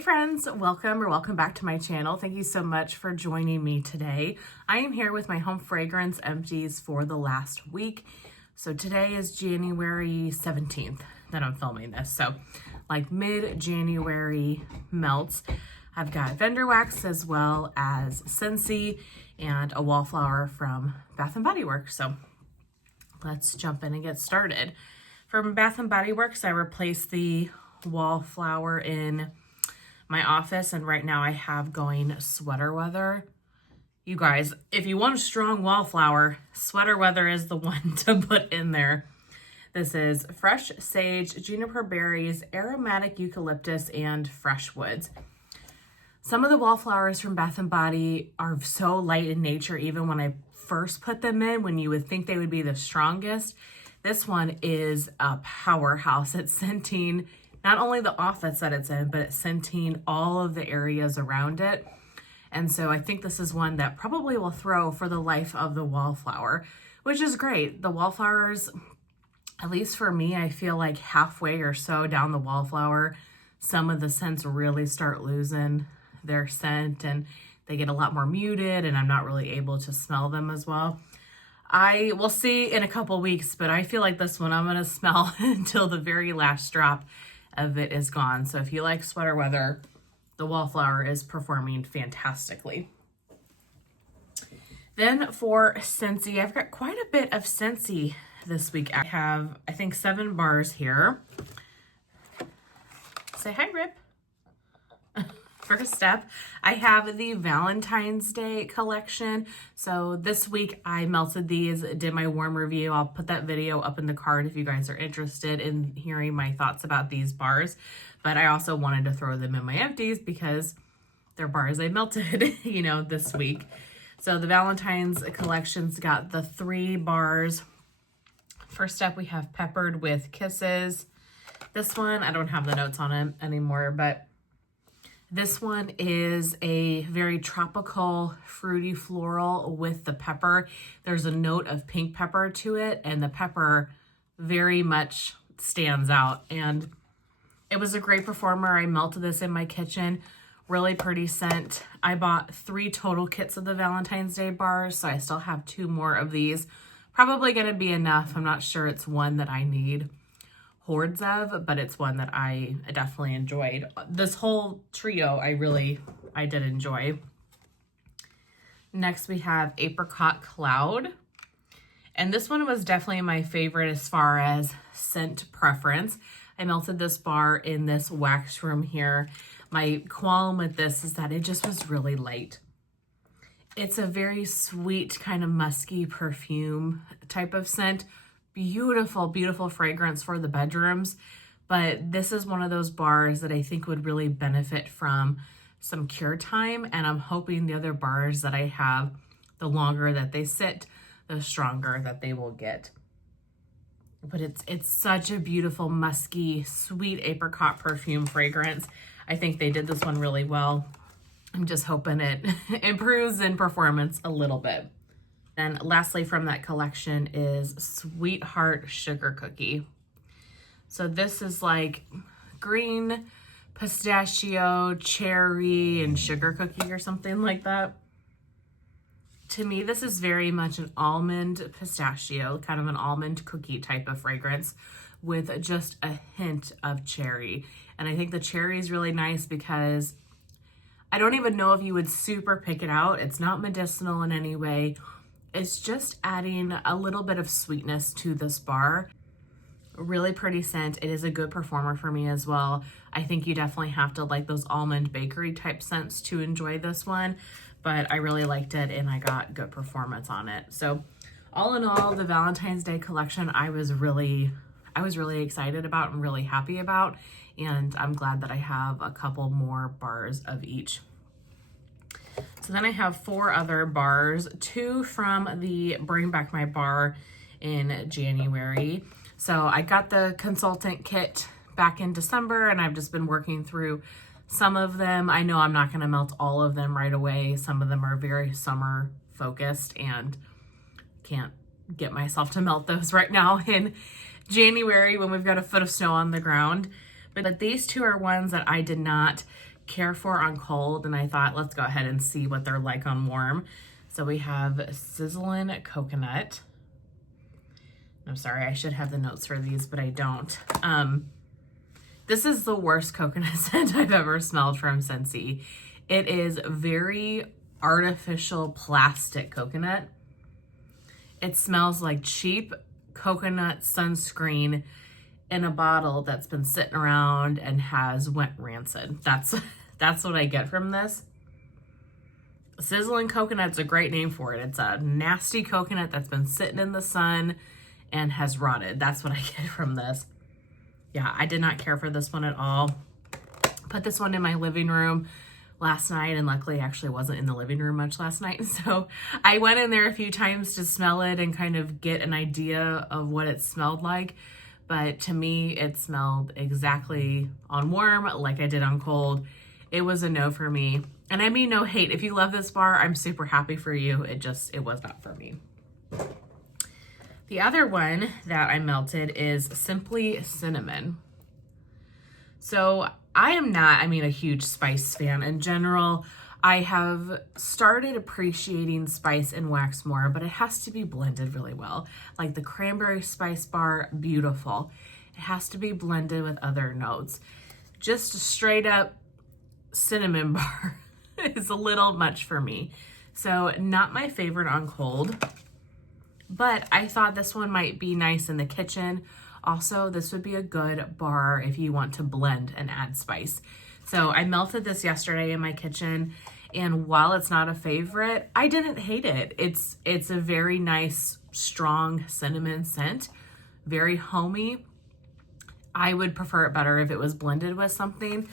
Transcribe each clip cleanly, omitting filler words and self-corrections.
Hey friends, welcome back to my channel. Thank you so much for joining me today. I am here with my home fragrance empties for the last week. So today is January 17th that I'm filming this. So like mid-January melts. I've got vendor wax as well as Scentsy and a wallflower from Bath & Body Works. So let's jump in and get started. From Bath & Body Works, I replaced the wallflower in my office, and right now I have going sweater weather. You guys, if you want a strong wallflower, sweater weather is the one to put in there. This is fresh sage, juniper berries, aromatic eucalyptus, and fresh woods. Some of the wallflowers from Bath & Body are so light in nature, even when I first put them in, when you would think they would be the strongest. This one is a powerhouse. It's scenting not only the office that it's in, but it's scenting all of the areas around it. And so I think this is one that probably will throw for the life of the wallflower, which is great. The wallflowers, at least for me, I feel like halfway or so down the wallflower, some of the scents really start losing their scent and they get a lot more muted, and I'm not really able to smell them as well. I will see in a couple weeks, but I feel like this one I'm going to smell until the very last drop of it is gone. So if you like sweater weather, the wallflower is performing fantastically. Then for Scentsy, I've got quite a bit of Scentsy this week. I have, I think, 7 bars here. Say hi, Rip. First step, I have the Valentine's Day collection. So this week I melted these, did my warm review. I'll put that video up in the card if you guys are interested in hearing my thoughts about these bars. But I also wanted to throw them in my empties because they're bars I melted, you know, this week. So the Valentine's collection's got the 3 bars. First up, we have Peppered with Kisses. This one, I don't have the notes on it anymore, but this one is a very tropical, fruity floral with the pepper. There's a note of pink pepper to it, and the pepper very much stands out. And it was a great performer. I melted this in my kitchen. Really pretty scent. I bought 3 total kits of the Valentine's Day bars, so I still have 2 more of these. Probably going to be enough. I'm not sure it's one that I need hordes of, but it's one that I definitely enjoyed. This whole trio I did enjoy. Next we have Apricot Cloud, and this one was definitely my favorite as far as scent preference. I melted this bar in this wax room here. My qualm with this is that it just was really light. It's a very sweet, kind of musky perfume type of scent. Beautiful, beautiful fragrance for the bedrooms, but this is one of those bars that I think would really benefit from some cure time, and I'm hoping the other bars that I have, the longer that they sit, the stronger that they will get. But it's such a beautiful, musky, sweet apricot perfume fragrance. I think they did this one really well. I'm just hoping it improves in performance a little bit. And lastly from that collection is Sweetheart Sugar Cookie. So this is like green pistachio, cherry, and sugar cookie or something like that. To me, this is very much an almond pistachio, kind of an almond cookie type of fragrance with just a hint of cherry. And I think the cherry is really nice because I don't even know if you would super pick it out. It's not medicinal in any way. It's just adding a little bit of sweetness to this bar. Really pretty scent. It is a good performer for me as well. I think you definitely have to like those almond bakery type scents to enjoy this one, but I really liked it and I got good performance on it. So all in all, the Valentine's Day collection I was really excited about and really happy about, and I'm glad that I have a couple more bars of each. So then I have 4 other bars, 2 from the Bring Back My Bar in January. So I got the consultant kit back in December, and I've just been working through some of them. I know I'm not going to melt all of them right away. Some of them are very summer focused and can't get myself to melt those right now in January when we've got a foot of snow on the ground. But these 2 are ones that I did not care for on cold, and I thought, let's go ahead and see what they're like on warm. So we have Sizzling Coconut. I'm sorry, I should have the notes for these, but I don't. This is the worst coconut scent I've ever smelled from Scentsy. It is very artificial plastic coconut. It smells like cheap coconut sunscreen in a bottle that's been sitting around and went rancid. That's what I get from this. Sizzling Coconut's a great name for it. It's a nasty coconut that's been sitting in the sun and has rotted. That's what I get from this. Yeah, I did not care for this one at all. Put this one in my living room last night, and luckily I actually wasn't in the living room much last night. So I went in there a few times to smell it and kind of get an idea of what it smelled like. But to me, it smelled exactly on warm like I did on cold. It was a no for me. And I mean no hate. If you love this bar, I'm super happy for you. It was not for me. The other one that I melted is Simply Cinnamon. So I am not, a huge spice fan in general. I have started appreciating spice in wax more, but it has to be blended really well. Like the cranberry spice bar, beautiful. It has to be blended with other notes. Just a straight up cinnamon bar is a little much for me. So not my favorite on cold, but I thought this one might be nice in the kitchen. Also, this would be a good bar if you want to blend and add spice. So I melted this yesterday in my kitchen, and while it's not a favorite, I didn't hate it. It's a very nice, strong cinnamon scent, very homey. I would prefer it better if it was blended with something.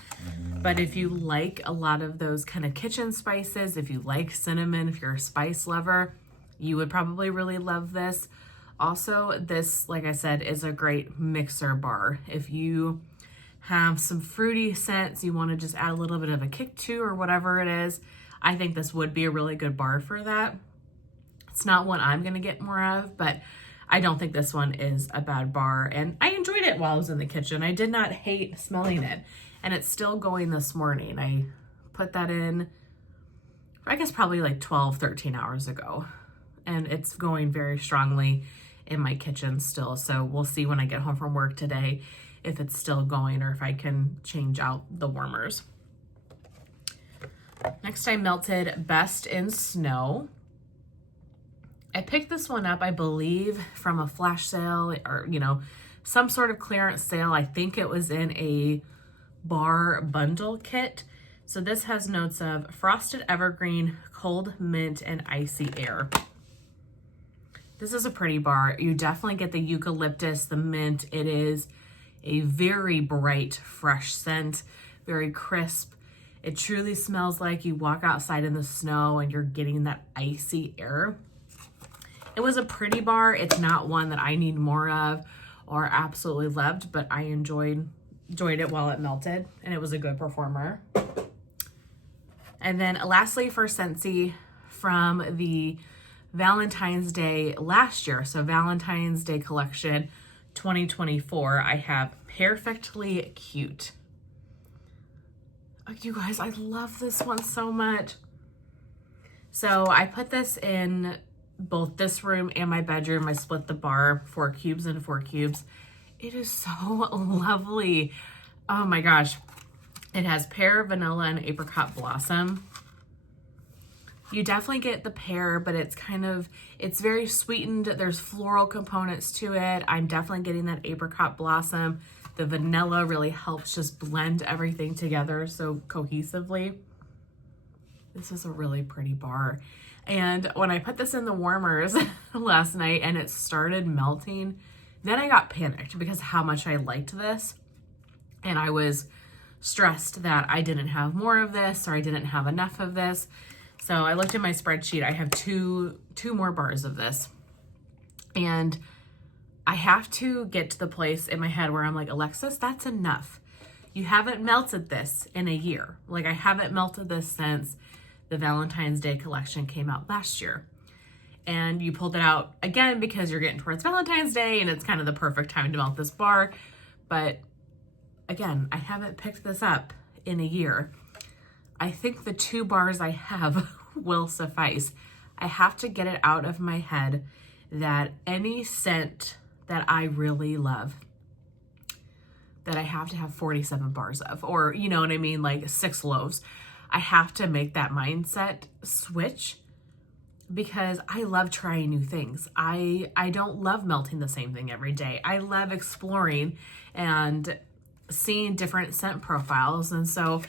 But if you like a lot of those kind of kitchen spices, if you like cinnamon, if you're a spice lover, you would probably really love this. Also, this, like I said, is a great mixer bar. If you have some fruity scents you want to just add a little bit of a kick to or whatever it is, I think this would be a really good bar for that. It's not one I'm going to get more of, but I don't think this one is a bad bar. And I enjoyed it while I was in the kitchen. I did not hate smelling it. And it's still going this morning. I put that in, I guess probably like 12, 13 hours ago. And it's going very strongly in my kitchen still. So we'll see when I get home from work today if it's still going or if I can change out the warmers. Next, I melted Best in Snow. I picked this one up, I believe, from a flash sale or, some sort of clearance sale. I think it was in a bar bundle kit. So this has notes of frosted evergreen, cold mint, and icy air. This is a pretty bar. You definitely get the eucalyptus, the mint. It is a very bright, fresh scent, very crisp. It truly smells like you walk outside in the snow and you're getting that icy air. It was a pretty bar. It's not one that I need more of or absolutely loved, but I enjoyed it while it melted, and it was a good performer. And then lastly for Scentsy, from the Valentine's Day last year, so Valentine's Day collection 2024, I have Perfectly Cute. Oh, you guys, I love this one so much. So I put this in both this room and my bedroom. I split the bar, 4 cubes and 4 cubes. It is so lovely. Oh my gosh. It has pear, vanilla, and apricot blossom. You definitely get the pear, but it's very sweetened. There's floral components to it. I'm definitely getting that apricot blossom. The vanilla really helps just blend everything together so cohesively. This is a really pretty bar. And when I put this in the warmers last night and it started melting, then I got panicked because how much I liked this. And I was stressed that I didn't have more of this or I didn't have enough of this. So I looked at my spreadsheet. I have two more bars of this. And I have to get to the place in my head where I'm like, Alexis, that's enough. You haven't melted this in a year. Like, I haven't melted this since the Valentine's Day collection came out last year. And you pulled it out again because you're getting towards Valentine's Day and it's kind of the perfect time to melt this bar. But again, I haven't picked this up in a year. I think the 2 bars I have will suffice. I have to get it out of my head that any scent that I really love, that I have to have 47 bars of, or you know what I mean, like 6 loaves. I have to make that mindset switch because I love trying new things. I don't love melting the same thing every day. I love exploring and seeing different scent profiles. And so,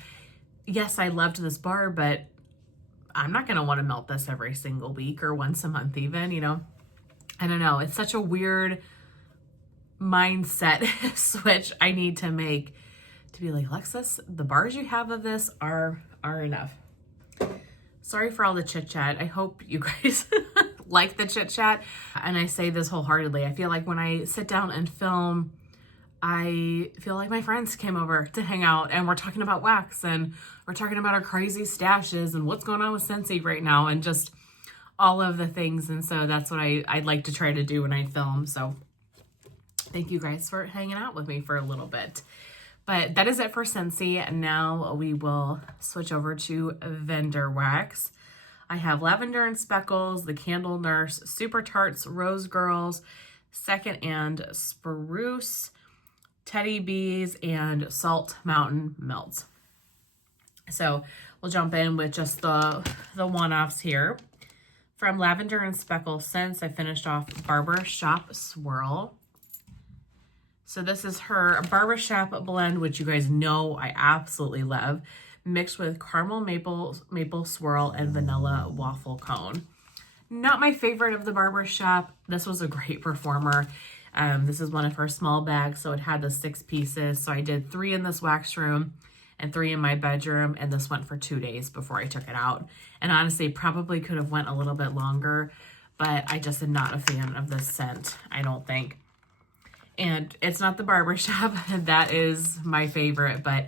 yes, I loved this bar, but I'm not gonna wanna melt this every single week or once a month even, you know? I don't know, it's such a weird mindset switch I need to make to be like, Alexis, the bars you have of this are enough. Sorry for all the chit chat. I hope you guys like the chit chat. And I say this wholeheartedly. I feel like when I sit down and film, I feel like my friends came over to hang out and we're talking about wax and we're talking about our crazy stashes and what's going on with Scentsy right now and just all of the things. And so that's what I'd like to try to do when I film. So thank you guys for hanging out with me for a little bit. But that is it for Scentsy. And now we will switch over to vendor wax. I have Lavender and Speckles, the Candle Nurse, Super Tarts, Rose Girls, Second and Spruce, Teddy Bees, and Salt Mountain Melts. So we'll jump in with just the one-offs here. From Lavender and Speckles scents, I finished off Barbershop Swirl. So this is her Barbershop blend, which you guys know I absolutely love, mixed with caramel maple swirl and vanilla waffle cone. Not my favorite of the Barbershop. This was a great performer. This is one of her small bags, so it had the 6 pieces. So I did 3 in this wax room and 3 in my bedroom, and this went for 2 days before I took it out. And honestly, probably could have went a little bit longer, but I just am not a fan of this scent, I don't think. And it's not the Barbershop, that is my favorite, but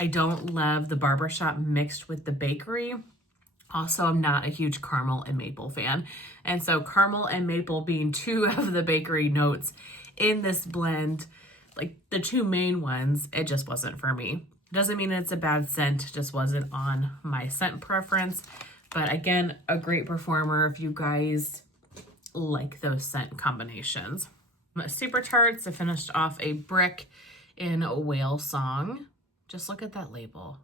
I don't love the Barbershop mixed with the bakery. Also, I'm not a huge caramel and maple fan. And so caramel and maple being 2 of the bakery notes in this blend, like the 2 main ones, it just wasn't for me. Doesn't mean it's a bad scent, just wasn't on my scent preference. But again, a great performer if you guys like those scent combinations. Super Tarts, I finished off a brick in a Whale Song. Just look at that label.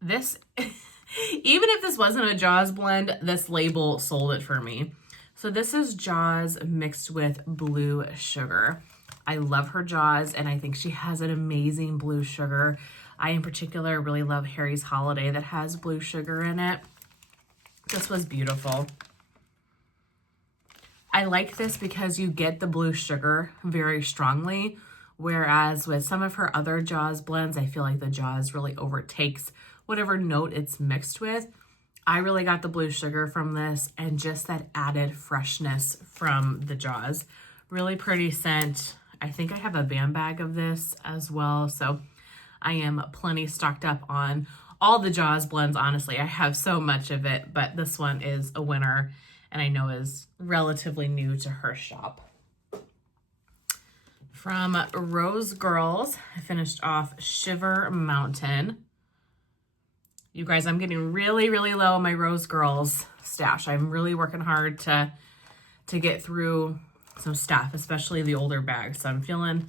This, even if this wasn't a Jaws blend, this label sold it for me. So this is Jaws mixed with blue sugar. I love her Jaws, and I think she has an amazing blue sugar. I, in particular, really love Harry's Holiday that has blue sugar in it. This was beautiful. I like this because you get the blue sugar very strongly, whereas with some of her other Jaws blends, I feel like the Jaws really overtakes whatever note it's mixed with. I really got the blue sugar from this and just that added freshness from the Jaws. Really pretty scent. I think I have a van bag of this as well, so I am plenty stocked up on all the Jaws blends. Honestly, I have so much of it, but this one is a winner and I know is relatively new to her shop. From Rose Girls, I finished off Shiver Mountain. You guys, I'm getting really, really low on my Rose Girls stash. I'm really working hard to get through some stuff, especially the older bags. So I'm feeling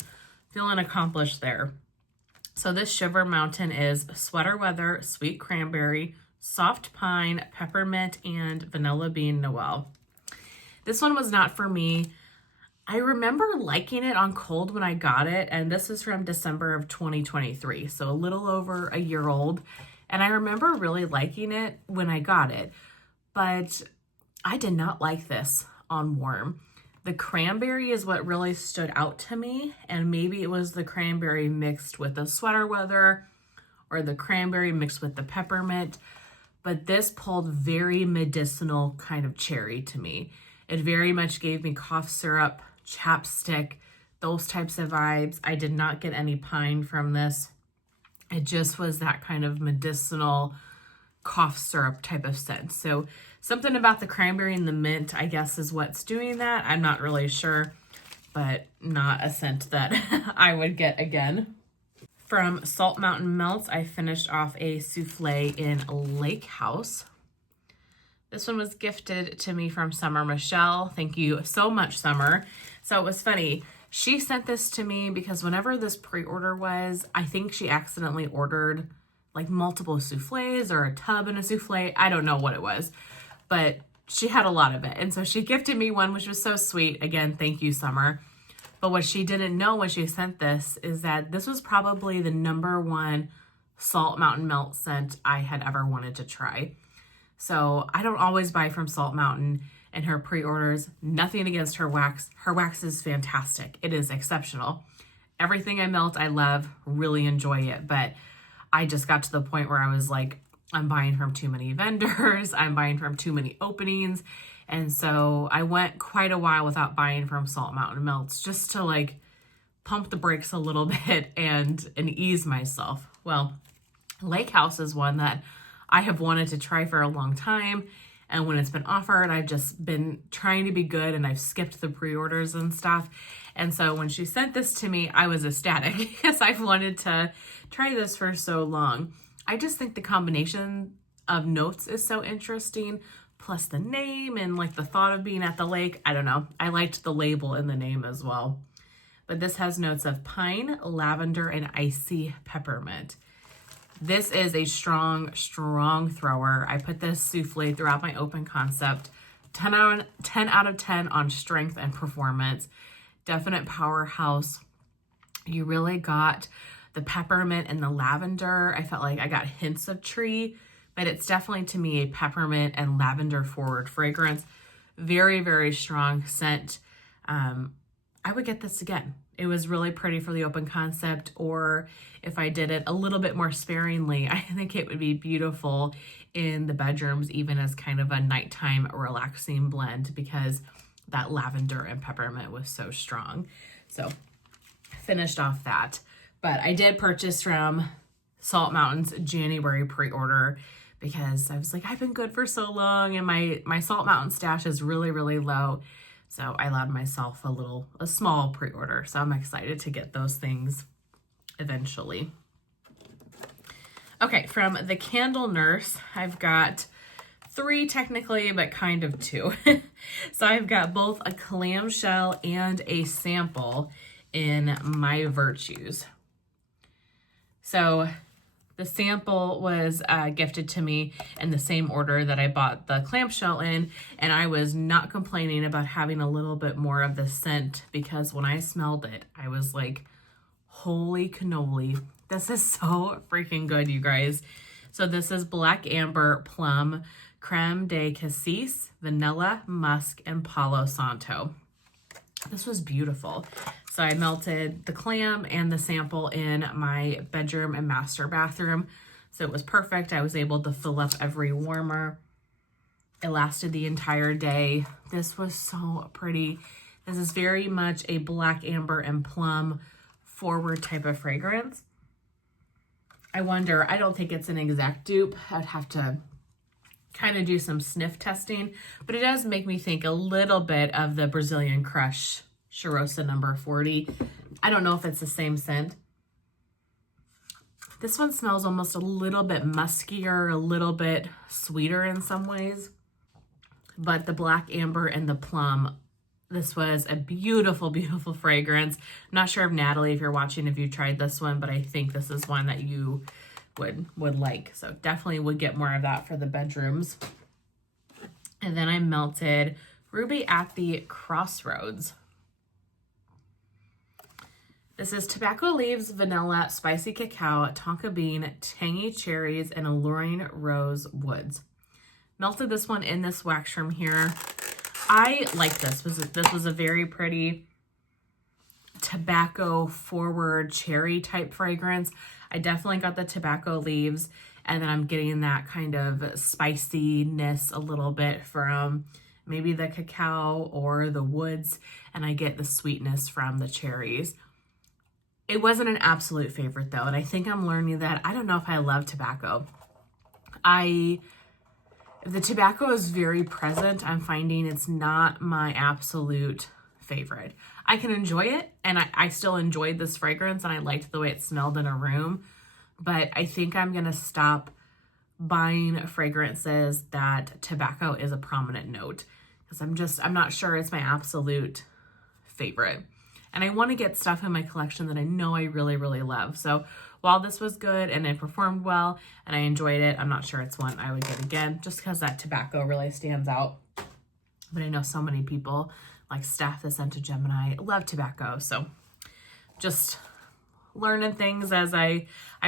accomplished there. So this Shiver Mountain is Sweater Weather, Sweet Cranberry, Soft Pine, Peppermint, and Vanilla Bean Noel. This one was not for me. I remember liking it on cold when I got it, and this is from December of 2023, so a little over a year old. And I remember really liking it when I got it, but I did not like this on warm. The cranberry is what really stood out to me, and maybe it was the cranberry mixed with the Sweater Weather or the cranberry mixed with the peppermint, but this pulled very medicinal kind of cherry to me. It very much gave me cough syrup, chapstick, those types of vibes. I did not get any pine from this. It just was that kind of medicinal cough syrup type of scent. So something about the cranberry and the mint, I guess, is what's doing that. I'm not really sure, but not a scent that I would get again. From Salt Mountain Melts, I finished off a souffle in Lake House. This one was gifted to me from Summer Michelle. Thank you so much, Summer. So it was funny. She sent this to me because whenever this pre-order was, I think she accidentally ordered like multiple souffles or a tub and a souffle. I don't know what it was, but she had a lot of it. And so she gifted me one, which was so sweet. Again, thank you, Summer. But what she didn't know when she sent this is that this was probably the #1 Salt Mountain Melt scent I had ever wanted to try. So I don't always buy from Salt Mountain and her pre-orders. Nothing against her wax. Her wax is fantastic. It is exceptional. Everything I melt, I love, really enjoy it. But I just got to the point where I was like, I'm buying from too many vendors. I'm buying from too many openings. And so I went quite a while without buying from Salt Mountain Melts just to like pump the brakes a little bit and ease myself. Well, Lake House is one that I have wanted to try for a long time. And when it's been offered, I've just been trying to be good and I've skipped the pre-orders and stuff. And so when she sent this to me, I was ecstatic because I've wanted to try this for so long. I just think the combination of notes is so interesting, plus the name and like the thought of being at the lake. I don't know. I liked the label in the name as well. But this has notes of pine, lavender, and icy peppermint. This is a strong, strong thrower. I put this souffle throughout my open concept. 10 out of 10 on strength and performance. Definite powerhouse. You really got the peppermint and the lavender. I felt like I got hints of tree, but it's definitely to me a peppermint and lavender forward fragrance. Very, very strong scent. I would get this again. It was really pretty for the open concept, or if I did it a little bit more sparingly, I think it would be beautiful in the bedrooms, even as kind of a nighttime relaxing blend, because that lavender and peppermint was so strong. So finished off that. But I did purchase from Salt Mountain's January pre-order because I was like, I've been good for so long and my Salt Mountain stash is really, really low. So I allowed myself a small pre-order. So I'm excited to get those things eventually. Okay, from the Candle Nurse, I've got 3 technically, but kind of 2. So I've got both a clamshell and a sample in My Virtues. So the sample was gifted to me in the same order that I bought the clamshell in, and I was not complaining about having a little bit more of the scent because when I smelled it, I was like, holy cannoli, this is so freaking good, you guys. So this is Black Amber, Plum, Creme de Cassis, Vanilla, Musk, and Palo Santo. This was beautiful. So I melted the clam and the sample in my bedroom and master bathroom. So it was perfect. I was able to fill up every warmer. It lasted the entire day. This was so pretty. This is very much a Black Amber and Plum forward type of fragrance. I wonder, I don't think it's an exact dupe. I'd have to kind of do some sniff testing, but it does make me think a little bit of the Brazilian Crush Cheirosa number 40. I don't know if it's the same scent. This one smells almost a little bit muskier, a little bit sweeter in some ways, but the Black Amber and the Plum, this was a beautiful, beautiful fragrance. I'm not sure if Natalie, if you're watching, if you tried this one, but I think this is one that you would like. So definitely would get more of that for the bedrooms. And then I melted Ruby at the Crossroads. This is tobacco leaves, vanilla, spicy cacao, tonka bean, tangy cherries, and alluring rose woods. Melted this one in this wax room here. I like this. This was a very pretty tobacco forward cherry type fragrance. I definitely got the tobacco leaves, and then I'm getting that kind of spiciness a little bit from maybe the cacao or the woods, and I get the sweetness from the cherries. It wasn't an absolute favorite though, and I think I'm learning that I don't know if I love tobacco. If the tobacco is very present, I'm finding it's not my absolute favorite. I can enjoy it, and I still enjoyed this fragrance, and I liked the way it smelled in a room, but I think I'm gonna stop buying fragrances that tobacco is a prominent note, because I'm not sure it's my absolute favorite. And I want to get stuff in my collection that I know I really, really love. So while this was good and it performed well and I enjoyed it, I'm not sure it's one I would get again, just because that tobacco really stands out. But I know so many people, like Steph, the Scent of Gemini, love tobacco. So just learning things as I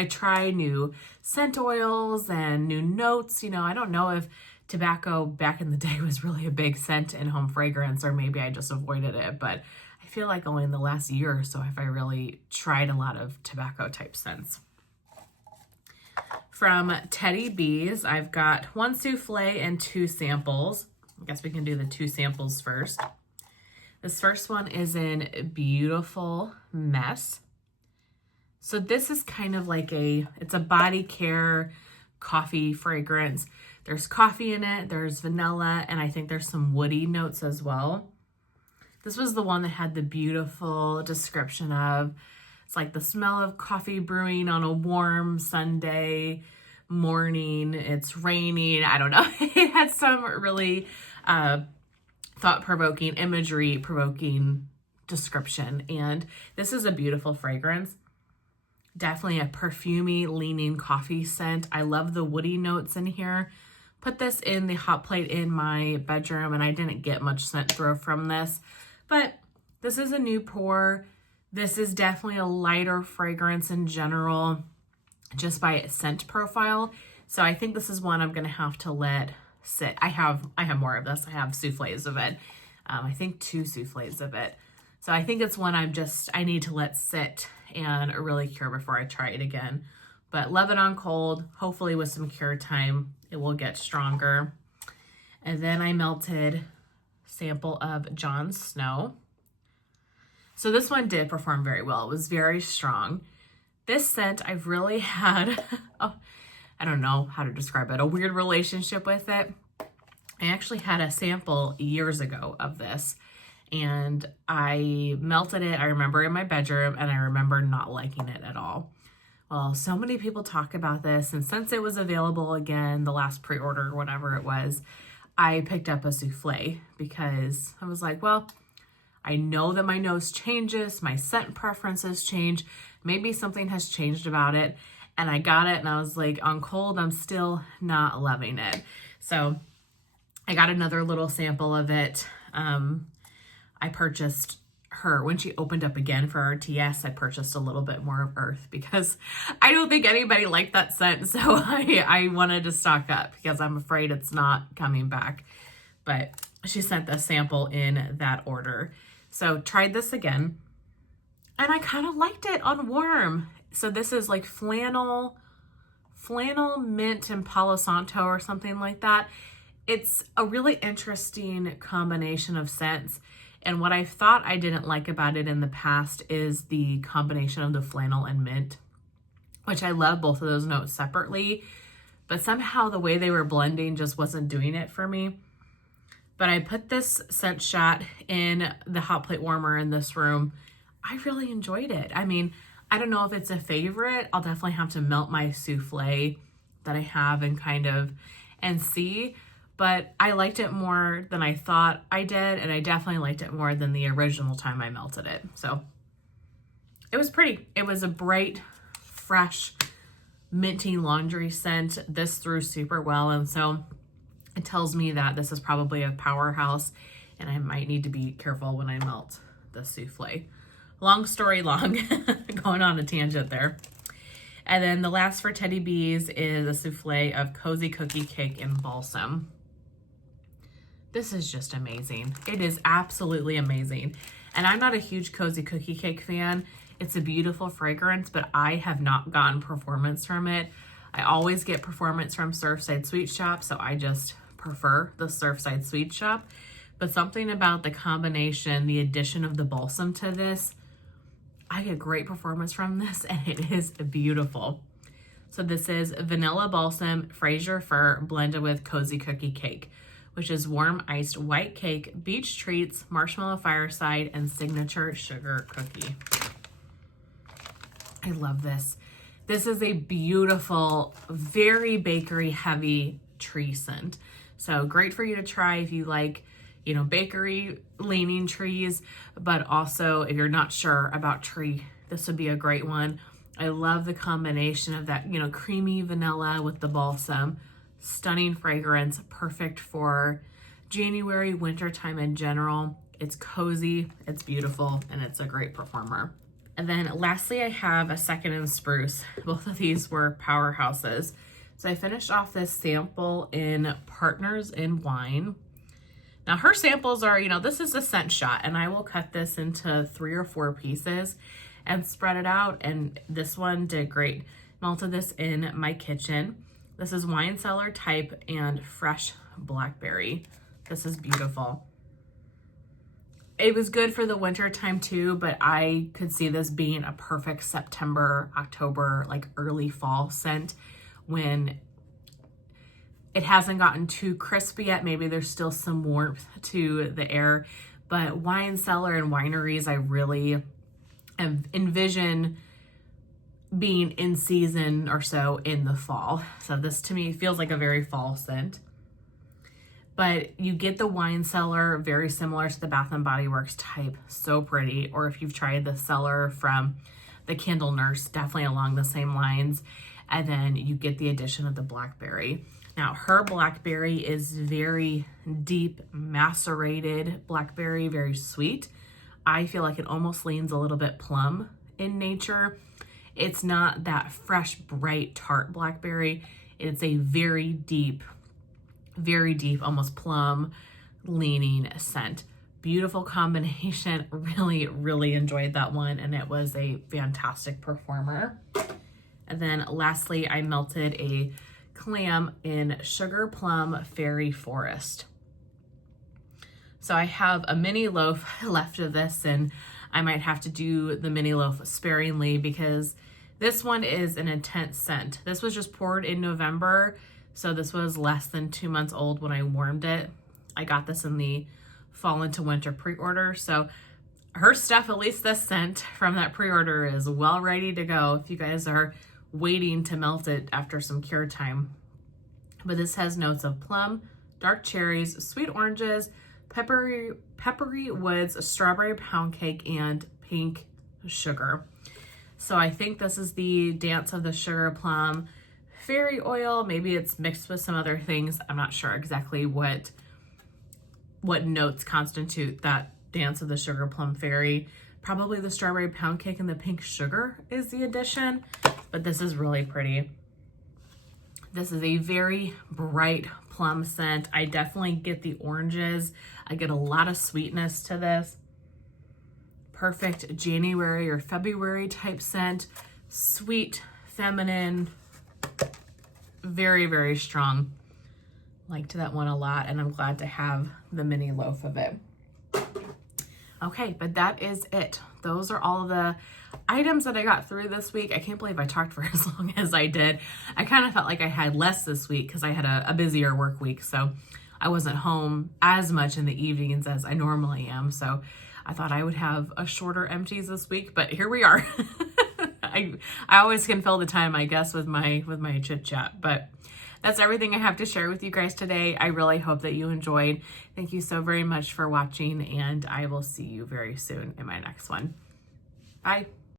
try new scent oils and new notes. You know, I don't know if tobacco back in the day was really a big scent in home fragrance, or maybe I just avoided it, but I feel like only in the last year or so have I really tried a lot of tobacco type scents. From Teddy Bees, I've got 1 souffle and 2 samples. I guess we can do the 2 samples first. This first one is in Beautiful Mess. So this is kind of like it's a body care coffee fragrance. There's coffee in it, there's vanilla, and I think there's some woody notes as well. This was the one that had the beautiful description of, it's like the smell of coffee brewing on a warm Sunday morning. It's raining. I don't know. It had some really thought-provoking, imagery-provoking description. And this is a beautiful fragrance. Definitely a perfumey leaning coffee scent. I love the woody notes in here. Put this in the hot plate in my bedroom, and I didn't get much scent throw from this. But this is a new pour. This is definitely a lighter fragrance in general, just by its scent profile. So I think this is one I'm gonna have to let sit. I have more of this. I have souffles of it. I think 2 souffles of it. So I think it's one I need to let sit and really cure before I try it again. But love it on cold. Hopefully with some cure time, it will get stronger. And then I melted sample of Jon Snow. So this one did perform very well. It was very strong. This scent, I've really had, I don't know how to describe it, a weird relationship with it. I actually had a sample years ago of this, and I melted it, I remember, in my bedroom, and I remember not liking it at all. Well, so many people talk about this, and since it was available again, the last pre-order or whatever it was, I picked up a souffle because I was like, well, I know that my nose changes, my scent preferences change, maybe something has changed about it, and I got it, and I was like, on cold, I'm still not loving it. So I got another little sample of it. I purchased her, when she opened up again for RTS, I purchased a little bit more of Earth because I don't think anybody liked that scent. So I wanted to stock up because I'm afraid it's not coming back. But she sent the sample in that order. So tried this again, and I kind of liked it on warm. So this is like flannel, mint, and Palo Santo or something like that. It's a really interesting combination of scents. And what I thought I didn't like about it in the past is the combination of the flannel and mint, which I love both of those notes separately, but somehow the way they were blending just wasn't doing it for me. But I put this scent shot in the hot plate warmer in this room. I really enjoyed it. I mean, I don't know if it's a favorite. I'll definitely have to melt my souffle that I have and see. But I liked it more than I thought I did, and I definitely liked it more than the original time I melted it. So it was pretty. It was a bright, fresh, minty laundry scent. This threw super well, and so it tells me that this is probably a powerhouse, and I might need to be careful when I melt the souffle. Long story long, going on a tangent there. And then the last for Teddy Bees is a souffle of Cozy Cookie Cake and Balsam. This is just amazing. It is absolutely amazing. And I'm not a huge Cozy Cookie Cake fan. It's a beautiful fragrance, but I have not gotten performance from it. I always get performance from Surfside Sweet Shop, so I just prefer the Surfside Sweet Shop. But something about the combination, the addition of the balsam to this, I get great performance from this, and it is beautiful. So this is Vanilla Balsam, Fraser Fir, blended with Cozy Cookie Cake, which is warm iced white cake, beach treats, marshmallow fireside, and signature sugar cookie. I love this. This is a beautiful, very bakery heavy tree scent. So great for you to try if you like, you know, bakery leaning trees, but also if you're not sure about tree, this would be a great one. I love the combination of that, you know, creamy vanilla with the balsam. Stunning fragrance, perfect for January, wintertime in general. It's cozy, it's beautiful, and it's a great performer. And then lastly, I have a second in Spruce. Both of these were powerhouses. So I finished off this sample in Partners in Wine. Now her samples are, you know, this is a scent shot, and I will cut this into 3 or 4 pieces and spread it out. And this one did great. Melted this in my kitchen. This is wine cellar type and fresh blackberry. This is beautiful. It was good for the winter time too, but I could see this being a perfect September, October, like early fall scent when it hasn't gotten too crisp yet. Maybe there's still some warmth to the air, but wine cellar and wineries, I really envision being in season or so in the fall. So this to me feels like a very fall scent. But you get the wine cellar, very similar to the Bath & Body Works type, so pretty. Or if you've tried the cellar from the Candle Nurse, definitely along the same lines. And then you get the addition of the blackberry. Now her blackberry is very deep macerated blackberry, very sweet. I feel like it almost leans a little bit plum in nature. It's not that fresh, bright, tart blackberry. It's a very deep, almost plum leaning scent. Beautiful combination. Really, really enjoyed that one, and it was a fantastic performer. And then lastly, I melted a clam in Sugar Plum Fairy Forest. So I have a mini loaf left of this, and I might have to do the mini loaf sparingly because this one is an intense scent. This was just poured in November, so this was less than 2 months old when I warmed it. I got this in the fall into winter pre-order, so her stuff, at least this scent from that pre-order, is well ready to go if you guys are waiting to melt it after some cure time. But this has notes of plum, dark cherries, sweet oranges, peppery woods, strawberry pound cake, and pink sugar. So I think this is the Dance of the Sugar Plum Fairy Oil. Maybe it's mixed with some other things. I'm not sure exactly what notes constitute that Dance of the Sugar Plum Fairy. Probably the strawberry pound cake and the pink sugar is the addition, but this is really pretty. This is a very bright plum scent. I definitely get the oranges. I get a lot of sweetness to this. Perfect January or February type scent. Sweet, feminine, very, very strong. Liked that one a lot, and I'm glad to have the mini loaf of it. Okay, but that is it. Those are all the items that I got through this week. I can't believe I talked for as long as I did. I kind of felt like I had less this week because I had a busier work week, so I wasn't home as much in the evenings as I normally am. So I thought I would have a shorter Empties this week, but here we are. I always can fill the time, I guess, with my chit chat, but that's everything I have to share with you guys today. I really hope that you enjoyed. Thank you so very much for watching, and I will see you very soon in my next one. Bye.